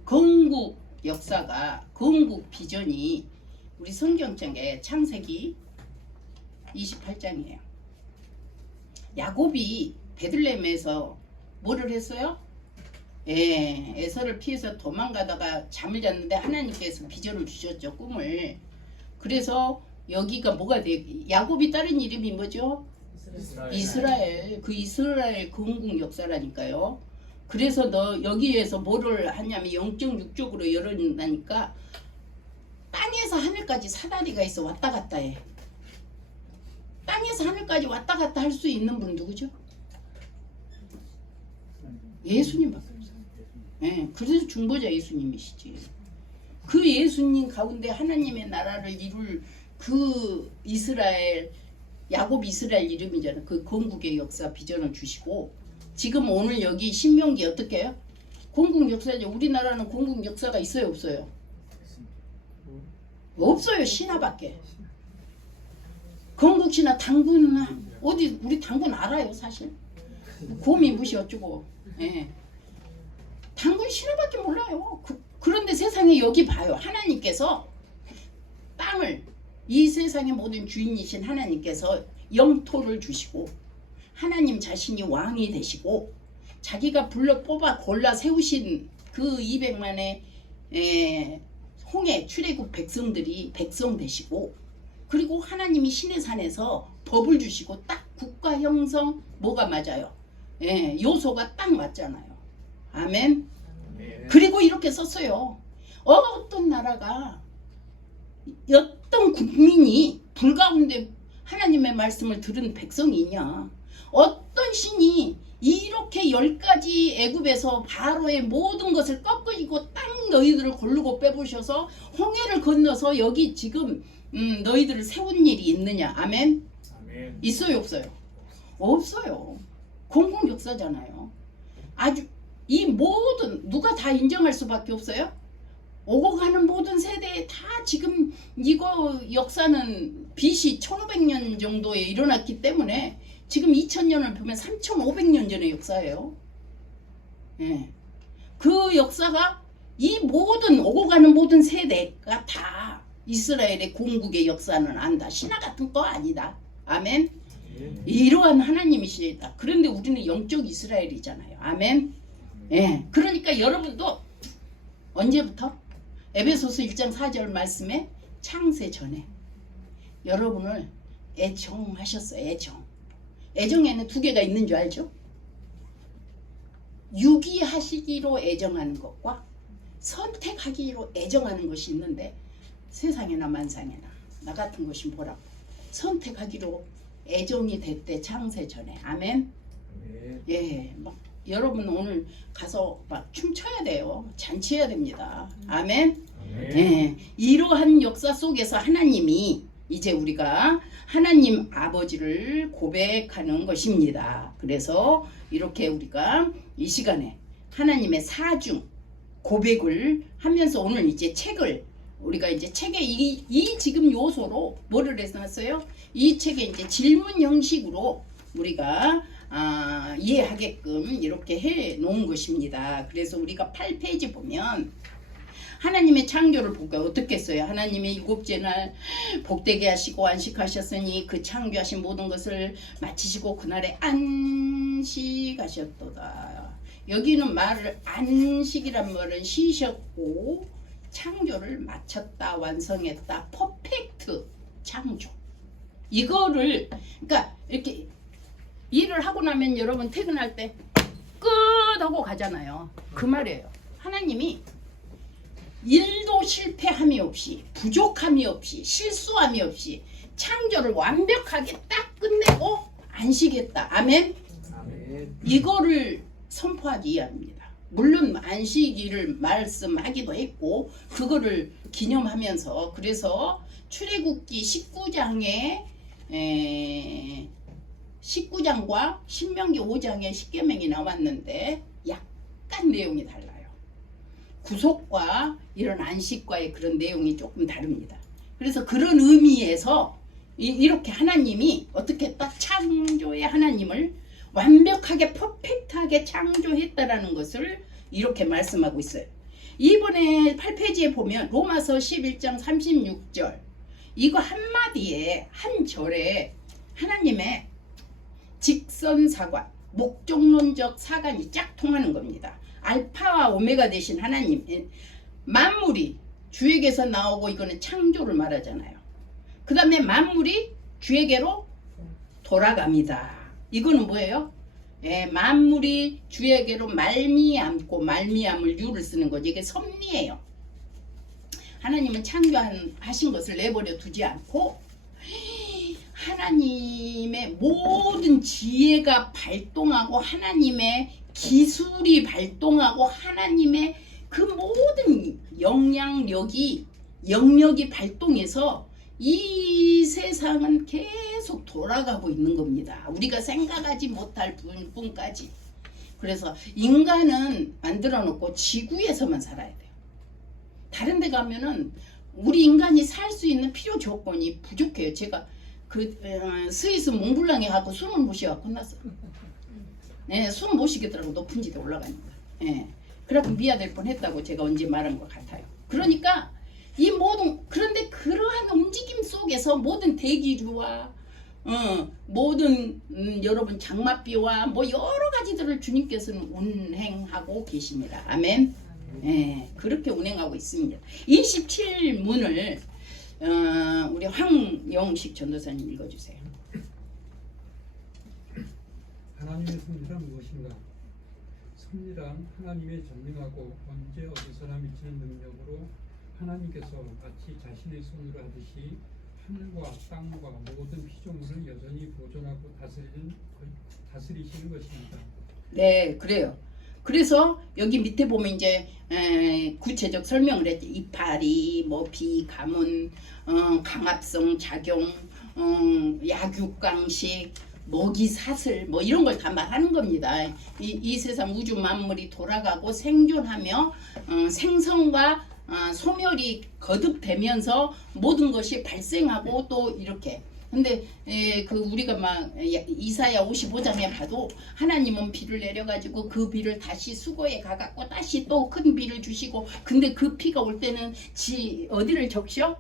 건국 역사가 건국 비전이 우리 성경책의 창세기 28장이에요. 야곱이 베들레헴에서 뭐를 했어요? 예, 에서를 피해서 도망가다가 잠을 잤는데 하나님께서 비전을 주셨죠, 꿈을. 그래서 여기가 뭐가 돼? 야곱이 따른 이름이 뭐죠? 이스라엘. 그 이스라엘 건국 역사라니까요. 그래서 너 여기에서 뭐를 하냐면 영적 육적으로 열어준다니까 땅에서 하늘까지 사다리가 있어 왔다 갔다 해. 땅에서 하늘까지 왔다 갔다 할 수 있는 분은 누구죠? 예수님밖에 없어요. 예, 그래서 중보자 예수님이시지. 그 예수님 가운데 하나님의 나라를 이룰 그 이스라엘 야곱 이스라엘 이름이잖아. 그 건국의 역사 비전을 주시고 지금 오늘 여기 신명기 어떻게 해요? 건국 역사죠. 우리나라는 건국 역사가 있어요, 없어요? 없어요. 신화밖에. 건국 신화 당군 어디 우리 당군 알아요, 사실. 곰이 무시 어쩌고. 예. 당군 신화밖에 몰라요. 그런데 세상에 여기 봐요. 하나님께서 땅을 이 세상의 모든 주인이신 하나님께서 영토를 주시고 하나님 자신이 왕이 되시고 자기가 불러 뽑아 골라 세우신 그 200만의 홍해 출애굽 백성들이 백성 되시고 그리고 하나님이 시내산에서 법을 주시고 딱 국가 형성 뭐가 맞아요? 요소가 딱 맞잖아요. 아멘. 그리고 이렇게 썼어요. 어떤 나라가 어떤 국민이 불가운데 하나님의 말씀을 들은 백성이 있냐? 어떤 신이 이렇게 10가지 애굽에서 바로의 모든 것을 꺾으시고 딱 너희들을 고르고 빼보셔서 홍해를 건너서 여기 지금 너희들을 세운 일이 있느냐? 아멘? 아멘. 있어요, 없어요? 없어요. 공공 역사잖아요. 아주 이 모든 누가 다 인정할 수밖에 없어요? 오고 가는 모든 세대에 다 지금 이거 역사는 BC 1500년 정도에 일어났기 때문에 지금 2000년을 보면 3500년 전의 역사예요. 예. 그 역사가 이 모든 오고 가는 모든 세대가 다 이스라엘의 공국의 역사는 안다. 신화 같은 거 아니다. 아멘. 이러한 하나님이시다. 그런데 우리는 영적 이스라엘이잖아요. 아멘. 예. 그러니까 여러분도 언제부터? 에베소서 1장 4절 말씀에 창세 전에 여러분을 애정하셨어요. 애정. 애정에는 두 개가 있는 줄 알죠? 유기하시기로 애정하는 것과 선택하기로 애정하는 것이 있는데 세상에나 만상에나 나 같은 것이 뭐라고? 선택하기로 애정이 됐대 창세 전에. 아멘. 예, 막 여러분 오늘 가서 막 춤춰야 돼요. 잔치해야 됩니다. 아멘. 예, 이러한 역사 속에서 하나님이 이제 우리가 하나님 아버지를 고백하는 것입니다. 그래서 이렇게 우리가 이 시간에 하나님의 사중 고백을 하면서 오늘 이제 책을 우리가 이제 책에 이 지금 요소로 뭐를 해놨어요? 이 책에 이제 질문 형식으로 우리가 이해하게끔 이렇게 해 놓은 것입니다. 그래서 우리가 8페이지 보면 하나님의 창조를 볼까요? 어떻게 써요? 하나님의 일곱째 날 복되게 하시고 안식하셨으니 그 창조하신 모든 것을 마치시고 그날에 안식하셨도다. 여기는 말을 안식이란 말은 쉬셨고 창조를 마쳤다 완성했다 퍼펙트 창조. 이거를 그러니까 이렇게 일을 하고 나면 여러분 퇴근할 때 끝 하고 가잖아요. 그 말이에요. 하나님이 일도 실패함이 없이 부족함이 없이 실수함이 없이 창조를 완벽하게 딱 끝내고 안식했다. 아멘. 아멘. 이거를 선포하기 위함입니다. 물론 안식일을 말씀하기도 했고 그거를 기념하면서 그래서 출애굽기 19장과 신명기 5장에 십계명이 나왔는데 약간 내용이 달라요. 구속과 이런 안식과의 그런 내용이 조금 다릅니다. 그래서 그런 의미에서 이렇게 하나님이 어떻게 딱 창조의 하나님을 완벽하게 퍼펙트하게 창조했다라는 것을 이렇게 말씀하고 있어요. 이번에 8페이지에 보면 로마서 11장 36절 이거 한마디에 한 절에 하나님의 직선사관 목적론적 사관이 쫙 통하는 겁니다. 알파와 오메가 되신 하나님 만물이 주에게서 나오고 이거는 창조를 말하잖아요. 그 다음에 만물이 주에게로 돌아갑니다. 이거는 뭐예요? 만물이 주에게로 말미암고 말미암을 유를 쓰는 거죠. 이게 섭리예요. 하나님은 창조하신 것을 내버려 두지 않고 하나님의 모든 지혜가 발동하고 하나님의 기술이 발동하고 하나님의 그 모든 영역이 발동해서 이 세상은 계속 돌아가고 있는 겁니다. 우리가 생각하지 못할 분까지. 그래서 인간은 만들어 놓고 지구에서만 살아야 돼요. 다른 데 가면은 우리 인간이 살 수 있는 필요 조건이 부족해요. 제가 스위스 몽블랑에 가고 숨을 못 쉬어가 끝났어요. 네, 숨을 못 쉬겠더라고. 높은 지대 올라가니까. 네. 그래갖고 미아될 뻔했다고 제가 언제 말한 것 같아요. 그러니까 이 모든 그런데 그러한 움직임 속에서 모든 대기류와 모든 여러분 장맛비와 뭐 여러 가지들을 주님께서는 운행하고 계십니다. 아멘. 예, 그렇게 운행하고 있습니다. 27문을 우리 황영식 전도사님 읽어주세요. 하나님의 섭리란 무엇인가? 섭리란 하나님의 전능하고 언제 어디서나 미치는 능력으로 하나님께서 마치 자신의 손으로 하듯이 하늘과 땅과 모든 피조물을 여전히 보존하고 다스리시는 것입니다. 네, 그래요. 그래서 여기 밑에 보면 이제 구체적 설명을 했죠. 이파리, 뭐 비, 가문, 강압성 작용, 약육강식, 먹이 사슬 뭐 이런 걸 다 말하는 겁니다. 이 세상 우주 만물이 돌아가고 생존하며 생성과 소멸이 거듭되면서 모든 것이 발생하고 또 이렇게. 근데 그 우리가 막 이사야 55장에 봐도 하나님은 비를 내려가지고 그 비를 다시 수거해 가갖고 다시 또 큰 비를 주시고, 근데 그 비가 올 때는 어디를 적셔?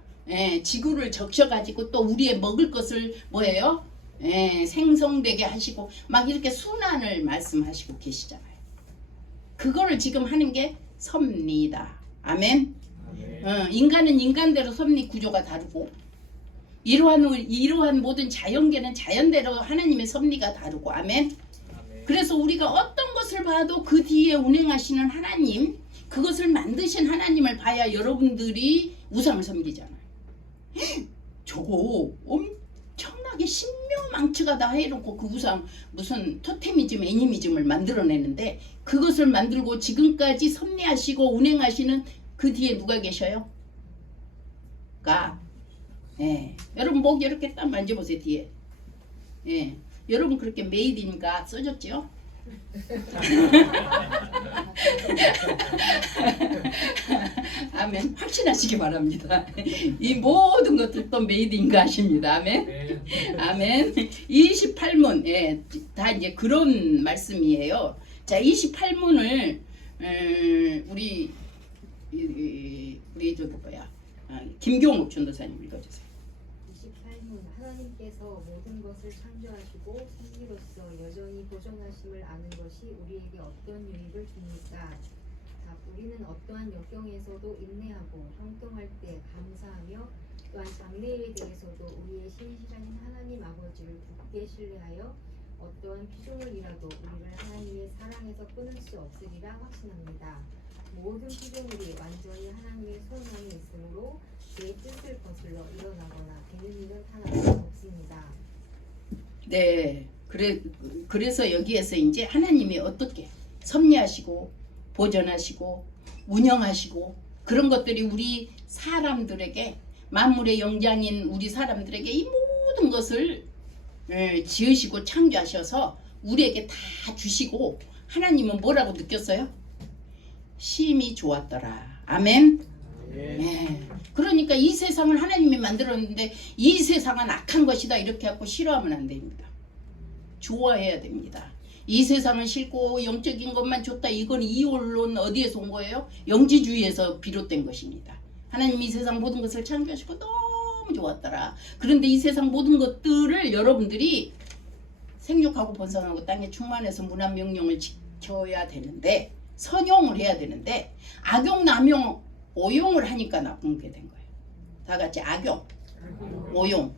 지구를 적셔가지고 또 우리의 먹을 것을 뭐예요? 생성되게 하시고 막 이렇게 순환을 말씀하시고 계시잖아요. 그거를 지금 하는 게 섭리다. 아멘. 인간은 인간대로 섭리 구조가 다르고 이러한 모든 자연계는 자연대로 하나님의 섭리가 다르고. 아멘. 그래서 우리가 어떤 것을 봐도 그 뒤에 운행하시는 하나님, 그것을 만드신 하나님을 봐야 여러분들이 우상을 섬기잖아요. 저거 엄청나게 신명망치가 다 해놓고 그 우상 무슨 토테미즘, 애니미즘을 만들어내는데, 그것을 만들고 지금까지 섭리하시고 운행하시는 그 뒤에 누가 계셔요? 여러분 목 이렇게 딱 만져보세요. 뒤에. 여러분 그렇게 메이드 인 갓 써졌죠? 아멘. 확신하시기 바랍니다. 이 모든 것들도 메이드 인 갓입니다. 아멘. 아멘. 28문 다 이제 그런 말씀이에요. 자, 28문을 우리 저기 뭐야 김경욱 전도사님 읽어주세요. 28문 하나님께서 모든 것을 창조하시고 섭리로서 여전히 보존하심을 아는 것이 우리에게 어떤 유익을 줍니까? 답, 우리는 어떠한 역경에서도 인내하고 형통할 때 감사하며 또한 장래일에 대해서도 우리의 신실하신 하나님 아버지를 굳게 신뢰하여 어떠한 피조물이라도 우리를 하나님의 사랑에서 끊을 수 없으리라 확신합니다. 모든 피조물이 완전히 하나님의 손 안에 있으므로 그의 뜻을 거슬러 일어나거나 되는 일은 하나도 없습니다. 네, 그래서 여기에서 이제 하나님이 어떻게 섭리하시고 보존하시고 운영하시고 그런 것들이 우리 사람들에게, 만물의 영장인 우리 사람들에게 이 모든 것을 지으시고 창조하셔서 우리에게 다 주시고, 하나님은 뭐라고 느꼈어요? 심히 좋았더라. 아멘. 그러니까 이 세상을 하나님이 만들었는데 이 세상은 악한 것이다 이렇게 하고 싫어하면 안 됩니다. 좋아해야 됩니다. 이 세상은 싫고 영적인 것만 좋다, 이건 이원론 어디에서 온 거예요? 영지주의에서 비롯된 것입니다. 하나님이 이 세상 모든 것을 창조하시고 너무 좋았더라. 그런데 이 세상 모든 것들을 여러분들이 생육하고 번성하고 땅에 충만해서 문화명령을 지켜야 되는데, 선용을 해야 되는데 악용, 남용, 오용을 하니까 나쁜 게 된 거예요. 다 같이 악용, 오용,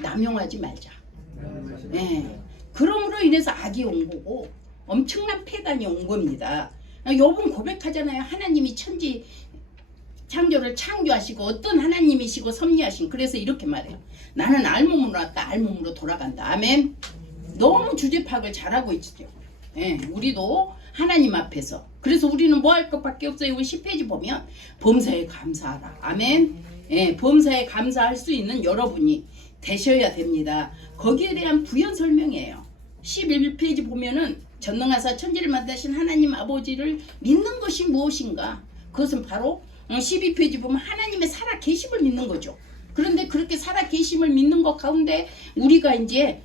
남용하지 말자. 그러므로 인해서 악이 온 거고 엄청난 폐단이 온 겁니다. 요번 고백하잖아요. 하나님이 천지 창조를 창조하시고 어떤 하나님이시고 섭리하신, 그래서 이렇게 말해요. 나는 알몸으로 왔다, 알몸으로 돌아간다. 아멘. 너무 주제 파악을 잘하고 있죠. 우리도 하나님 앞에서. 그래서 우리는 뭐 할 것밖에 없어요. 10페이지 보면 범사에 감사하라. 아멘. 범사에 감사할 수 있는 여러분이 되셔야 됩니다. 거기에 대한 부연 설명이에요. 11페이지 보면은 전능하사 천지를 만드신 하나님 아버지를 믿는 것이 무엇인가? 그것은 바로 12페이지 보면 하나님의 살아 계심을 믿는 거죠. 그런데 그렇게 살아 계심을 믿는 것 가운데 우리가 이제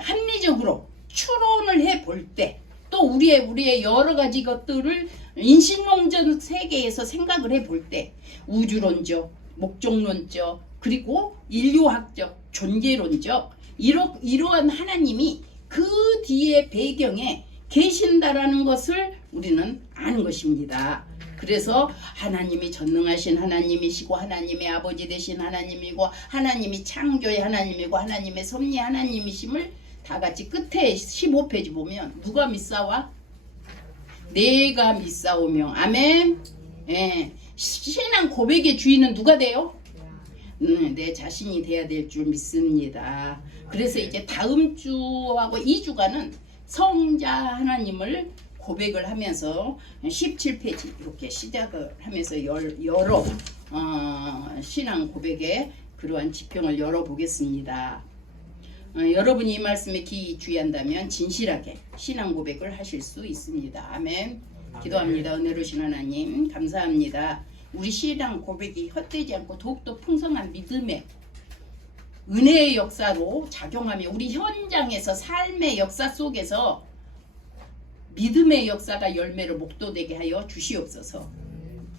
합리적으로 추론을 해 볼 때 또 우리의 여러 가지 것들을 인신론적 세계에서 생각을 해 볼 때 우주론적, 목적론적, 그리고 인류학적, 존재론적 이러한 하나님이 그 뒤에 배경에 계신다라는 것을 우리는 아는 것입니다. 그래서 하나님이 전능하신 하나님이시고 하나님의 아버지 되신 하나님이고 하나님이 창조의 하나님이고 하나님의 섭리의 하나님이심을 다 같이 끝에 15페이지 보면 누가 믿사와? 내가 믿사오며 아멘. 신앙 고백의 주인은 누가 돼요? 내 자신이 돼야 될 줄 믿습니다. 그래서 이제 다음 주하고 2주간은 성자 하나님을 고백을 하면서 17페이지 이렇게 시작을 하면서 여러 신앙 고백의 그러한 지평을 열어보겠습니다. 여러분이 이 말씀에 주의한다면 진실하게 신앙 고백을 하실 수 있습니다. 아멘. 기도합니다. 은혜로우신 하나님 감사합니다. 우리 신앙 고백이 헛되지 않고 더욱더 풍성한 믿음의 은혜의 역사로 작용하며 우리 현장에서 삶의 역사 속에서 믿음의 역사가 열매를 목도되게 하여 주시옵소서.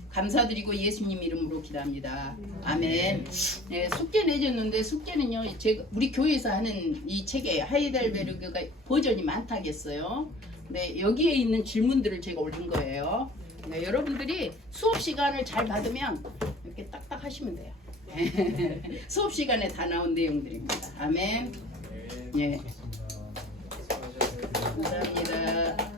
감사드리고 예수님 이름으로 기도합니다. 아멘. 숙제 내줬는데 숙제는요. 우리 교회에서 하는 이 책에 하이델베르그가 버전이 많다겠어요. 네, 여기에 있는 질문들을 제가 올린 거예요. 네, 여러분들이 수업 시간을 잘 받으면 이렇게 딱딱 하시면 돼요. 수업 시간에 다 나온 내용들입니다. 아멘. 예. 감사합니다.